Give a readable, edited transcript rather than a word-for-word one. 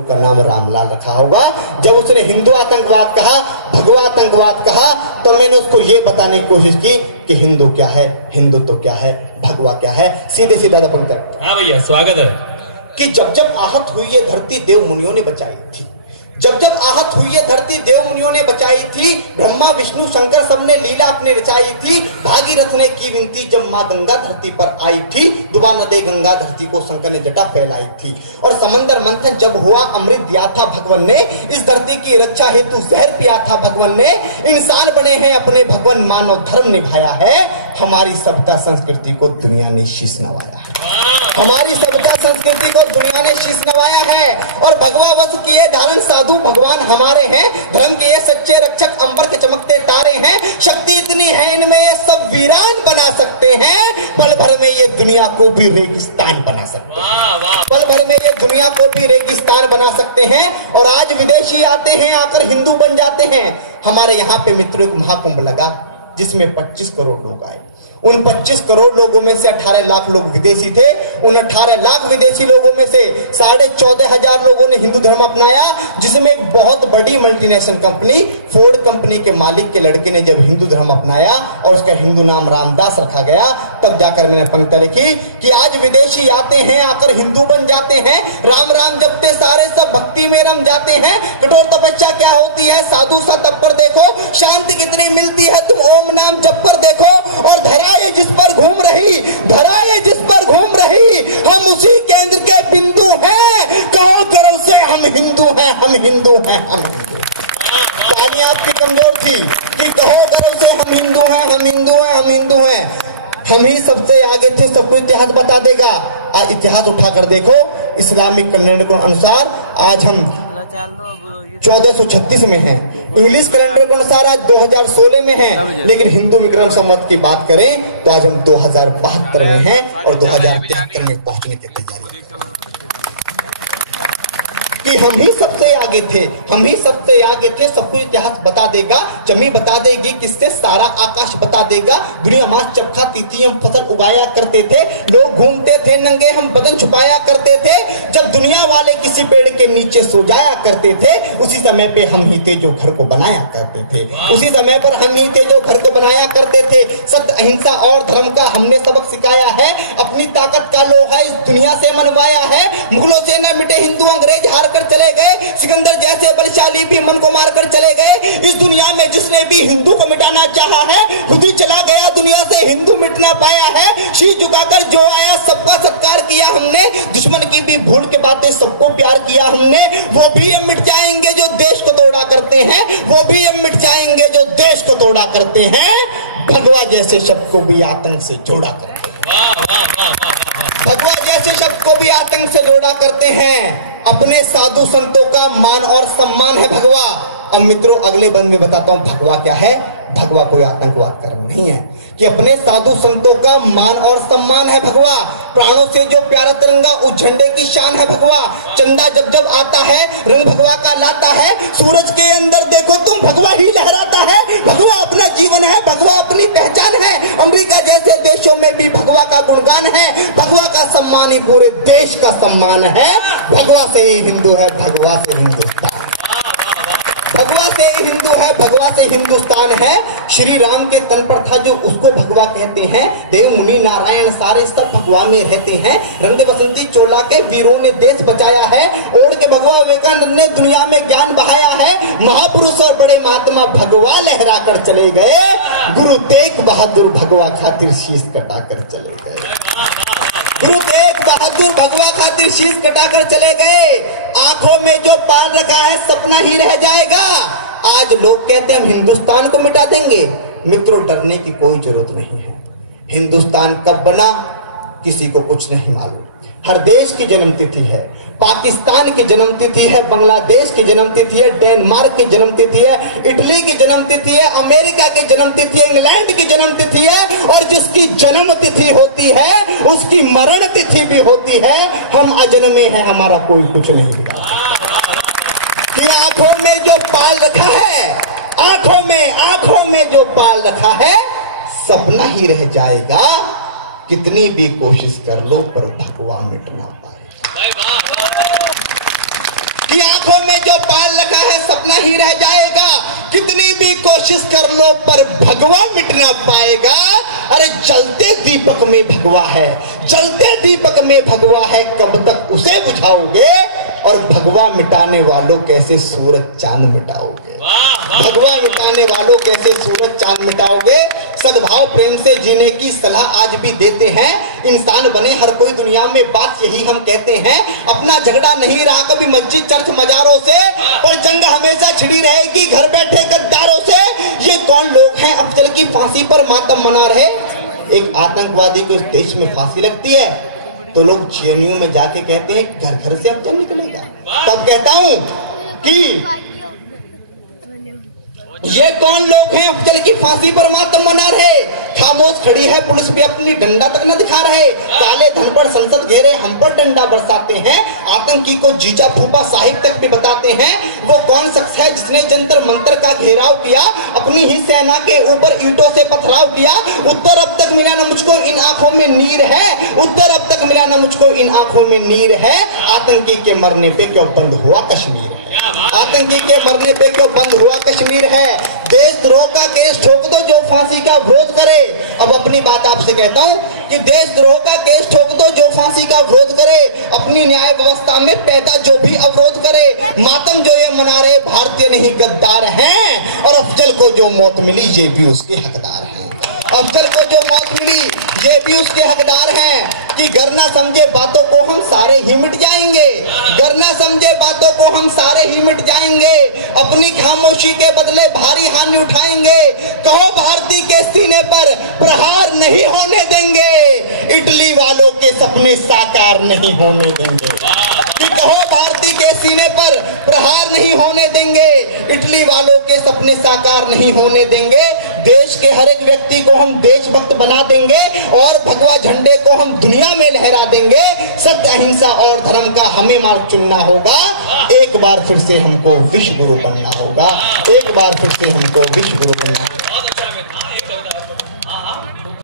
का नाम रामलाल रखा होगा। जब उसने हिंदू आतंकवाद कहा, भगवा आतंकवाद कहा, तो मैंने उसको ये बताने की कोशिश की कि हिंदू क्या है, हिंदुत्व क्या है, भगवा क्या है। सीधे सीधा पंकज। हाँ भैया स्वागत है। कि जब जब आहत हुई ये धरती देव मुनियों ने बचाई थी, जब जब आहत हुई ये धरती देव मुनियों ने बचाई थी, ब्रह्मा विष्णु शंकर सबने लीला अपने रचाई थी। भागीरथ ने की विनती जब माँ गंगा धरती पर आई थी, दुबा नदे गंगा धरती को शंकर ने जटा फैलाई थी। और समंदर मंथन जब हुआ, अमृत दिया था भगवान ने, इस धरती की रक्षा हेतु जहर पिया था भगवान ने। इंसान बने हैं अपने भगवान, मानव धर्म निभाया है। हमारी सभ्यता संस्कृति को दुनिया ने शीश नवाया है, हमारी सभ्यता संस्कृति को दुनिया ने शीश नवाया है। और भगवा वश किए धारण साधु भगवान हमारे हैं, धर्म के ये सच्चे रक्षक अंबर के चमकते तारे हैं। शक्ति इतनी है इनमें, ये सब वीरान बना सकते हैं। पल भर में ये दुनिया को भी रेगिस्तान बना सकते हैं, पल भर में ये दुनिया को भी रेगिस्तान बना सकते हैं। और आज विदेशी आते हैं, आकर हिंदू बन जाते हैं। हमारे यहाँ पे मित्रों एक महाकुंभ लगा जिसमें 25 करोड़ लोग आए। उन 25 करोड़ लोगों में से 18 लाख लोग विदेशी थे। उन 18 लाख विदेशी लोगों में से 14,500 लोगों ने हिंदू धर्म अपनाया, जिसमें एक बहुत बड़ी मल्टीनेशनल कंपनी फोर्ड कंपनी के मालिक के लड़के ने जब हिंदू धर्म अपनाया और उसका हिंदू नाम रामदास रखा गया, तब जाकर मैंने पंक्ति लिखी कि आज विदेशी आते हैं, आकर हिंदू बन जाते हैं। राम राम जपते सारे सब भक्ति में रम जाते हैं। कठोर तपस्या क्या होती है, साधु सा तप कर देखो, शांति कितनी मिलती है, तुम ओम नाम जप कर देखो। और धरा ये जिस पर घूम रही, धरा ये जिस पर घूम रही, हम उसी केंद्र के बिंदु हैं। कहो करो से हम हिंदू हैं, हम हिंदू हैं, हम हिंदू। कहानी आपकी कमजोर थी कि कहो करो से हम हिंदू हैं, हम हिंदू हैं, हम हिंदू हैं। हम ही सबसे आगे थे, सबको इतिहास बता देगा। आज इतिहास उठाकर देखो, इस्लामिक कैलेंडर के अनुसार आज हम 1436 में हैं, इंग्लिश कैलेंडर के अनुसार आज 2016 में हैं, लेकिन हिंदू विक्रम संवत की बात करें तो आज हम 2072 में हैं और 2073 में पहुंचने की तैयारी कि हम ही सबसे आगे थे, हम ही सबसे आगे थे। सब कुछ इतिहास बता देगा, जमी बता देगी, किससे सारा आकाश बता देगा। दुनिया मास चपखा तीथी हम फसल उगाया करते थे, लोग घूमते थे नंगे, हम बदन छुपाया करते थे। जब दुनिया वाले किसी पेड़ के नीचे सो जाया करते थे, उसी समय पे हम ही थे जो घर को बनाया करते थे, उसी समय पर हम ही थे जो घर को बनाया करते थे। सत्य अहिंसा और धर्म का हमने सबक सिखाया है, अपनी ताकत का लोहा इस दुनिया से मनवाया है। मुगलों से न मिटे हिंदू, अंग्रेज हार कर चले गए, सिकंदर जैसे बलशाली भी मन को मारकर चले गए। इस दुनिया में जिसने भी हिंदू को मिटाना चाहा है, खुद ही चला गया दुनिया से, हिंदू मिट ना पाया है। शीश झुकाकर जो आया सबका सत्कार किया हमने, दुश्मन की भी भूल के बातें सबको प्यार किया हमने। वो भी हम मिट जाएंगे जो देश को तोड़ा करते हैं, वो भी हम मिट जाएंगे जो देश को तोड़ा करते हैं। भगवा जैसे शब्द को भी आतंक से जोड़ा करते हैं, भगवा जैसे शब्द को भी आतंक से जोड़ा करते हैं। अपने साधु संतों का मान और सम्मान है भगवा। अब मित्रों अगले बंद में बताता हूं भगवा क्या है। भगवा कोई आतंकवाद कर्म नहीं है, कि अपने साधु संतों का मान और सम्मान है भगवा। प्राणों से जो प्यारा तिरंगा उस झंडे की शान है भगवा। चंदा जब जब आता है रंग भगवा का लाता है, सूरज के अंदर देखो तुम भगवा ही लहराता है। भगवा अपना जीवन है, भगवा अपनी पहचान है। अमेरिका जैसे देशों में भी भगवा का गुणगान है, भगवा का सम्मान ही पूरे देश का सम्मान है। भगवा से ही हिंदू है, भगवा से हिंदुस्तान, भगवा से हिंदू है, भगवा से हिंदुस्तान है। श्री राम के तन पर था जो उसको भगवा कहते हैं। देव मुनि नारायण सारे सब भगवा में रहते हैं। रंग बसंती चोला के वीरों ने देश बचाया है। ओढ़ के भगवा विवेकानंद ने दुनिया में ज्ञान बहाया है। महापुरुष और बड़े महात्मा भगवा लहरा कर चले गए। गुरु तेग बहादुर भगवा खातिर शीश कटाकर चले गए। गुरु तेग बहादुर भगवा खातिर शीश कटाकर चले गए। आंखों में जो पाल रखा है सपना ही रह जाएगा। आज लोग कहते हैं हम हिंदुस्तान को मिटा देंगे। मित्रों डरने की कोई जरूरत नहीं है। हिंदुस्तान कब बना किसी को कुछ नहीं मालूम। हर देश की जन्म तिथि है, पाकिस्तान की जन्म तिथि है, बांग्लादेश की जन्म तिथि है, डेनमार्क की जन्म तिथि है, इटली की जन्म तिथि है, अमेरिका की जन्म तिथि है, इंग्लैंड की जन्म तिथि है। और जिसकी जन्म तिथि होती है उसकी मरण तिथि भी होती है। हम अजन्मे हैं, हमारा कोई कुछ नहीं बिगाड़ सकता। कि आंखों में जो पाल रखा है, आंखों में जो पाल रखा है सपना ही रह जाएगा। कितनी भी कोशिश कर लो पर भगवा मिट ना पाए। कि आंखों में जो पाल रखा है सपना ही रह जाएगा, कितनी भी कोशिश कर लो पर भगवा मिट ना पाएगा। अरे जलते दीपक में भगवा है, जलते दीपक में भगवा है, कब तक उसे बुझाओगे? और भगवा मिटाने वालों कैसे सूरज चांद मिटाओगे? भगवा मिटाने वालों कैसे सूरज चांद मिटाओगे? सद्भाव प्रेम से जीने की सलाह आज भी देते हैं, इंसान बने हर कोई दुनिया में, बात यही हम कहते हैं। अपना झगड़ा नहीं रहा कभी मस्जिद चर्च मजारों से, पर जंग हमेशा छिड़ी रहेगी घर बैठे गद्दारों से। ये कौन लोग हैं अफजल की फांसी पर मातम मना रहे? एक आतंकवादी को इस देश में फांसी लगती है तो लोग जेएनयू में जाके कहते हैं घर घर से अफजल निकलेगा। तब कहता हूं कि ये कौन लोग हैं अफजल की फांसी पर मातम मना रहे? खामोश खड़ी है पुलिस भी अपनी डंडा तक न दिखा रहे। काले धन पर संसद घेरे हम पर डंडा बरसाते हैं, आतंकी को जीजा फूफा साहिब तक भी बताते हैं। वो कौन शख्स है जिसने जंतर मंतर का घेराव किया, अपनी ही सेना के ऊपर ईंटों से पथराव किया? उत्तर अब तक मिला न मुझको इन आंखों में नीर है, उत्तर अब तक मिला न मुझको इन आंखों में नीर है। आतंकी के मरने पे क्यों बंद हुआ कश्मीर है? आतंकी के मरने पे क्यों बंद हुआ कश्मीर है? देशद्रोह का केस ठोक दो जो फांसी का विरोध करे। अब अपनी बात आपसे कहता हूं कि देशद्रोह का केस ठोक दो जो फांसी का विरोध करे, अपनी न्याय व्यवस्था में पैदा जो भी अवरोध करे। मातम जो ये मना रहे भारतीय नहीं गद्दार हैं, और अफजल को जो मौत मिली ये भी उसके हकदार हैं। अफजल को जो मौत मिली ये भी उसके हकदार हैं। कि गर ना समझे बातों को हम सारे ही मिट जाएंगे, गर ना समझे बातों को हम सारे ही मिट जाएंगे, अपनी खामोशी के बदले भारी हानि उठाएंगे। कहो भारती के सीने पर प्रहार नहीं होने देंगे, इटली वालों के सपने साकार नहीं होने देंगे। कि कहो भारती के सीने पर प्रहार नहीं होने देंगे, इटली वालों के सपने साकार नहीं होने देंगे। देश के हर एक व्यक्ति को हम देशभक्त बना देंगे और भगवा झंडे को हम दुनिया में लहरा देंगे। सत्य अहिंसा और धर्म का हमें मार्ग चुनना होगा। एक बार फिर से हमको विश्व गुरु बनना होगा, एक बार फिर से हमको विश्व गुरु बनना होगा।